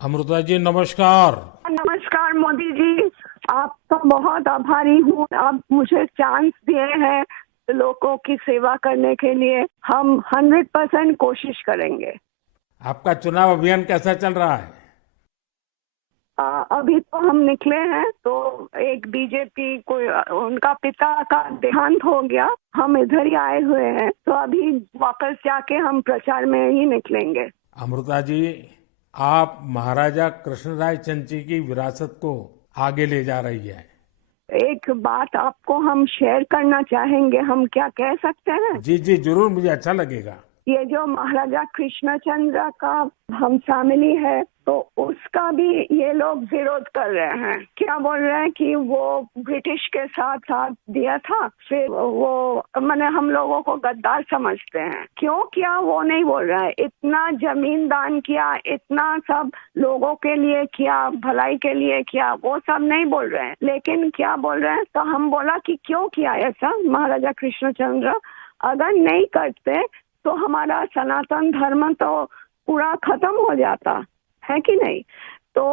अमृता जी नमस्कार। नमस्कार मोदी जी। आपका बहुत आभारी हूँ। आप मुझे चांस दिए हैं लोगों की सेवा करने के लिए। हम 100% कोशिश करेंगे। आपका चुनाव अभियान कैसा चल रहा है? अभी तो हम निकले हैं तो एक बीजेपी को उनका पिता का देहांत हो गया। हम इधर ही आए हुए हैं तो अभी वापस जाके हम प्रचार में ही निकलेंगे। अमृता जी, आप महाराजा कृष्णराय चंद जी की विरासत को आगे ले जा रही है। एक बात आपको हम शेयर करना चाहेंगे। हम क्या कह सकते हैं? जी जी जरूर, मुझे अच्छा लगेगा। ये जो महाराजा कृष्णचंद्र का हम फैमिली है तो उसका भी ये लोग विरोध कर रहे हैं। क्या बोल रहे हैं कि वो ब्रिटिश के साथ साथ दिया था, फिर वो मैंने हम लोगों को गद्दार समझते हैं। क्यों किया वो नहीं बोल रहे हैं। इतना जमीन दान किया, इतना सब लोगों के लिए किया, भलाई के लिए किया, वो सब नहीं बोल रहे हैं। लेकिन क्या बोल रहे हैं, तो हम बोला कि क्यों किया ऐसा महाराजा कृष्णचंद्र। अगर नहीं करते तो हमारा सनातन धर्म तो पूरा खत्म हो जाता है कि नहीं। तो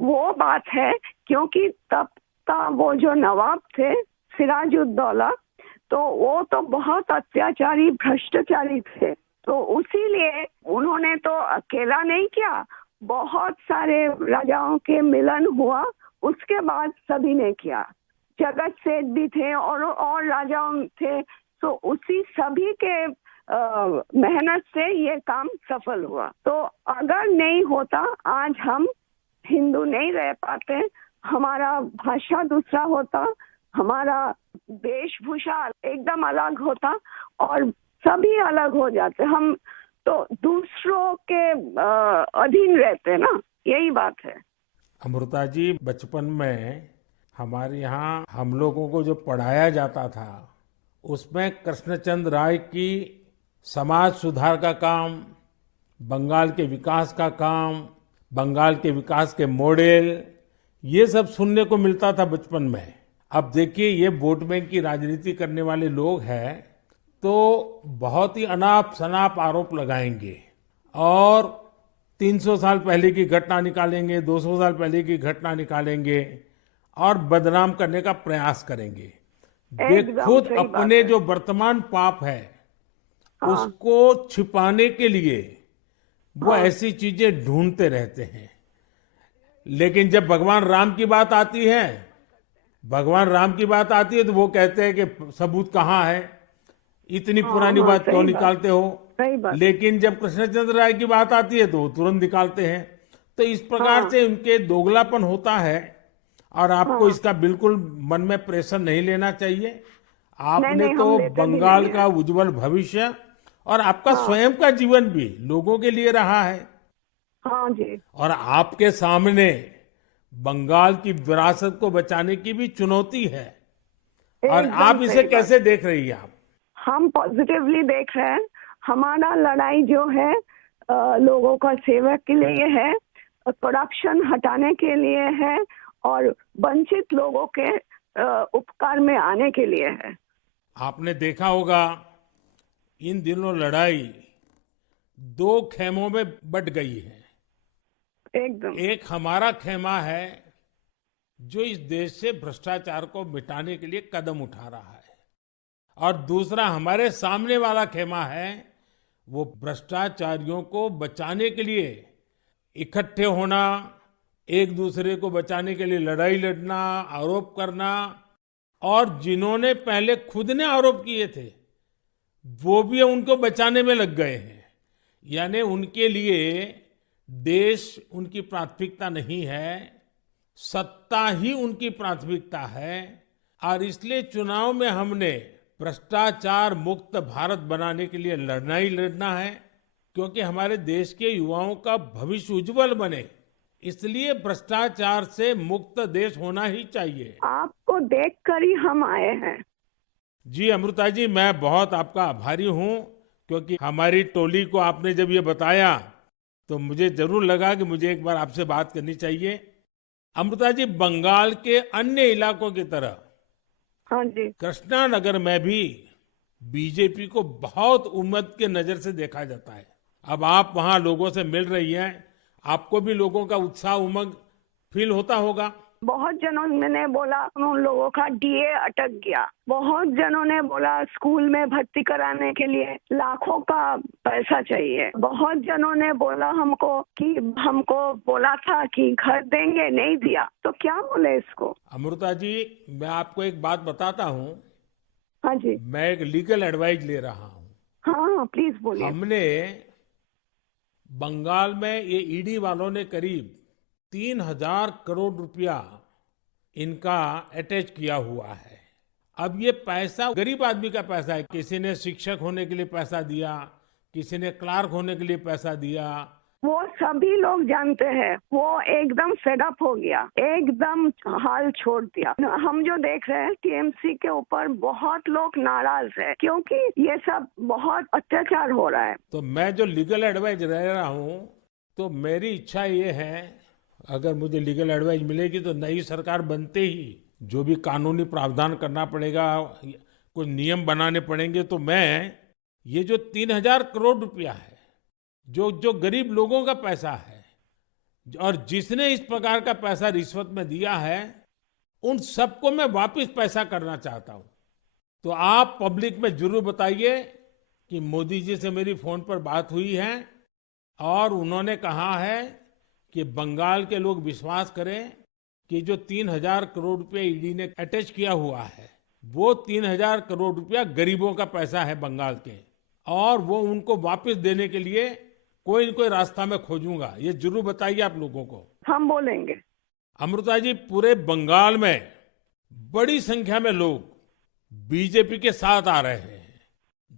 वो बात है, क्योंकि तब का वो जो नवाब थे सिराजुद्दौला, तो वो तो बहुत अत्याचारी भ्रष्टाचारी थे। तो उसीलिए उन्होंने तो अकेला नहीं किया, बहुत सारे राजाओं के मिलन हुआ, उसके बाद सभी ने किया। जगत सेठ भी थे और राजाओं थे। तो उसी सभी के मेहनत से ये काम सफल हुआ। तो अगर नहीं होता आज हम हिंदू नहीं रह पाते। हमारा भाषा दूसरा होता, हमारा वेशभूषा एकदम अलग होता और सभी अलग हो जाते। हम तो दूसरों के अधीन रहते ना, यही बात है। अमृता जी, बचपन में हमारे यहाँ हम लोगों को जो पढ़ाया जाता था उसमें कृष्णचंद्र राय की समाज सुधार का काम, बंगाल के विकास का काम, बंगाल के विकास के मॉडल, ये सब सुनने को मिलता था बचपन में। अब देखिए, ये वोट बैंक की राजनीति करने वाले लोग हैं तो बहुत ही अनाप शनाप आरोप लगाएंगे और 300 साल पहले की घटना निकालेंगे, 200 साल पहले की घटना निकालेंगे और बदनाम करने का प्रयास करेंगे। वे एकदम खुद सही बात अपने है। जो वर्तमान पाप है हाँ उसको छिपाने के लिए वो हाँ ऐसी चीजें ढूंढते रहते हैं। लेकिन जब भगवान राम की बात आती है, भगवान राम की बात आती है तो वो कहते हैं कि सबूत कहाँ है, इतनी हाँ पुरानी हाँ, बात क्यों सही बात, निकालते हो। सही बात। लेकिन जब कृष्णचंद्र राय की बात आती है तो वो तुरंत निकालते हैं। तो इस प्रकार हाँ से उनके दोगलापन होता है और आपको हाँ, इसका बिल्कुल मन में प्रेशर नहीं लेना चाहिए। नहीं आपने नहीं, हम तो लेते भी बंगाल नहीं का है। उज्जवल भविष्य और आपका हाँ स्वयं का जीवन भी लोगों के लिए रहा है। हाँ जी, और आपके सामने बंगाल की विरासत को बचाने की भी चुनौती है। और एकदम आप इसे सही बात। कैसे देख रही हैं आप? हम पॉजिटिवली देख रहे हैं। हमारा लड़ाई जो है लोगों का सेवा के लिए है, करप्शन हटाने के लिए है और वंचित लोगों के उपकार में आने के लिए है। आपने देखा होगा, इन दिनों लड़ाई दो खेमों में बट गई है। एकदम। एक हमारा खेमा है जो इस देश से भ्रष्टाचार को मिटाने के लिए कदम उठा रहा है, और दूसरा हमारे सामने वाला खेमा है, वो भ्रष्टाचारियों को बचाने के लिए इकट्ठे होना, एक दूसरे को बचाने के लिए लड़ाई लड़ना, आरोप करना। और जिन्होंने पहले खुद ने आरोप किए थे वो भी उनको बचाने में लग गए हैं। यानी उनके लिए देश उनकी प्राथमिकता नहीं है, सत्ता ही उनकी प्राथमिकता है। और इसलिए चुनाव में हमने भ्रष्टाचार मुक्त भारत बनाने के लिए लड़ना ही लड़ना है, क्योंकि हमारे देश के युवाओं का भविष्य उज्जवल बने। इसलिए भ्रष्टाचार से मुक्त देश होना ही चाहिए। आपको देखकर ही हम आए हैं। जी अमृता जी, मैं बहुत आपका आभारी हूँ, क्योंकि हमारी टोली को आपने जब ये बताया तो मुझे जरूर लगा कि मुझे एक बार आपसे बात करनी चाहिए। अमृता जी, बंगाल के अन्य इलाकों की तरह हाँ जी। कृष्णा नगर में भी बीजेपी को बहुत उम्मीद के नजर से देखा जाता है। अब आप वहां लोगों से मिल रही हैं, आपको भी लोगों का उत्साह उमंग फील होता होगा। बहुत जनों ने बोला उन लोगों का डीए अटक गया। बहुत जनों ने बोला स्कूल में भर्ती कराने के लिए लाखों का पैसा चाहिए। बहुत जनों ने बोला हमको कि हमको बोला था कि घर देंगे, नहीं दिया। तो क्या बोले इसको। अमृता जी, मैं आपको एक बात बताता हूँ। हाँ जी। मैं एक लीगल एडवाइस ले रहा हूँ। हाँ प्लीज बोलिए। हमने बंगाल में ये ईडी वालों ने करीब 3,000 करोड़ रुपया इनका अटैच किया हुआ है। अब ये पैसा गरीब आदमी का पैसा है। किसी ने शिक्षक होने के लिए पैसा दिया, किसी ने क्लार्क होने के लिए पैसा दिया। वो सभी लोग जानते हैं। वो एकदम फेडअप हो गया, एकदम हाल छोड़ दिया। हम जो देख रहे हैं टीएमसी के ऊपर बहुत लोग नाराज है क्योंकि ये सब बहुत अत्याचार हो रहा है। तो मैं जो लीगल एडवाइस ले रहा हूँ, तो मेरी इच्छा ये है, अगर मुझे लीगल एडवाइस मिलेगी तो नई सरकार बनते ही जो भी कानूनी प्रावधान करना पड़ेगा, कुछ नियम बनाने पड़ेंगे, तो मैं ये जो 3,000 करोड़ रुपया है, जो जो गरीब लोगों का पैसा है, और जिसने इस प्रकार का पैसा रिश्वत में दिया है, उन सबको मैं वापस पैसा करना चाहता हूं। तो आप पब्लिक में जरूर बताइए कि मोदी जी से मेरी फोन पर बात हुई है और उन्होंने कहा है कि बंगाल के लोग विश्वास करें कि जो 3,000 करोड़ रुपया ईडी ने अटैच किया हुआ है, वो 3,000 करोड़ रुपया गरीबों का पैसा है बंगाल के, और वो उनको वापस देने के लिए कोई न कोई रास्ता मैं खोजूंगा। ये जरूर बताइए आप लोगों को। हम बोलेंगे। अमृता जी, पूरे बंगाल में बड़ी संख्या में लोग बीजेपी के साथ आ रहे हैं।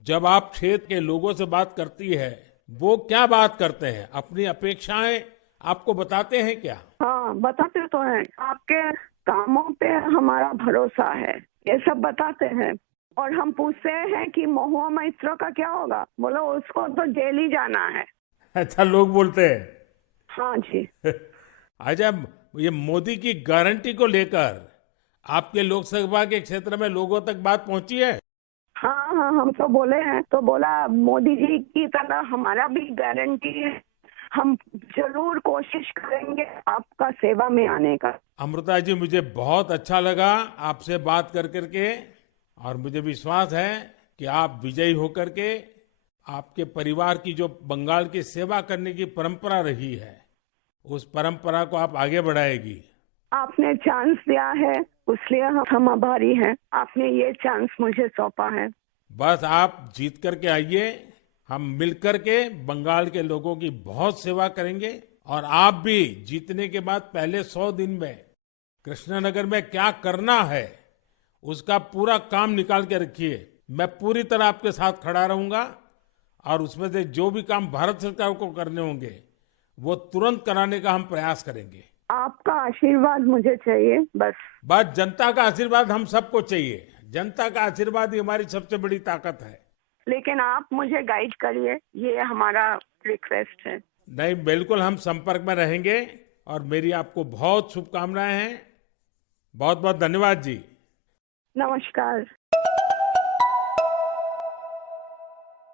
जब आप क्षेत्र के लोगों से बात करती है, वो क्या बात करते हैं? अपनी अपेक्षाएं आपको बताते हैं क्या? हाँ बताते तो हैं। आपके कामों पे हमारा भरोसा है, ये सब बताते हैं। और हम पूछते हैं कि महुआ मैत्रो का क्या होगा, बोलो उसको तो जेल ही जाना है। अच्छा, लोग बोलते हैं। हाँ जी। अच्छा, ये मोदी की गारंटी को लेकर आपके लोकसभा के क्षेत्र में लोगों तक बात पहुंची है? हाँ हाँ, हम तो बोले हैं। तो बोला मोदी जी की तरह हमारा भी गारंटी है, हम जरूर कोशिश करेंगे आपका सेवा में आने का। अमृता जी, मुझे बहुत अच्छा लगा आपसे बात कर करके, और मुझे विश्वास है कि आप विजयी होकर के आपके परिवार की जो बंगाल की सेवा करने की परंपरा रही है, उस परंपरा को आप आगे बढ़ाएगी। आपने चांस दिया है, उसलिए हम आभारी हैं। आपने ये चांस मुझे सौंपा है। बस आप जीत करके आइए, हम मिलकर के बंगाल के लोगों की बहुत सेवा करेंगे। और आप भी जीतने के बाद पहले 100 दिन में कृष्णनगर में क्या करना है, उसका पूरा काम निकाल के रखिए। मैं पूरी तरह आपके साथ खड़ा रहूंगा, और उसमें से जो भी काम भारत सरकार को करने होंगे, वो तुरंत कराने का हम प्रयास करेंगे। आपका आशीर्वाद मुझे चाहिए बस। बस जनता का आशीर्वाद हम सबको चाहिए। जनता का आशीर्वाद ही हमारी सबसे बड़ी ताकत है। लेकिन आप मुझे गाइड करिए, ये हमारा रिक्वेस्ट है। नहीं, बिल्कुल हम संपर्क में रहेंगे, और मेरी आपको बहुत शुभकामनाएं हैं। बहुत बहुत धन्यवाद जी। नमस्कार।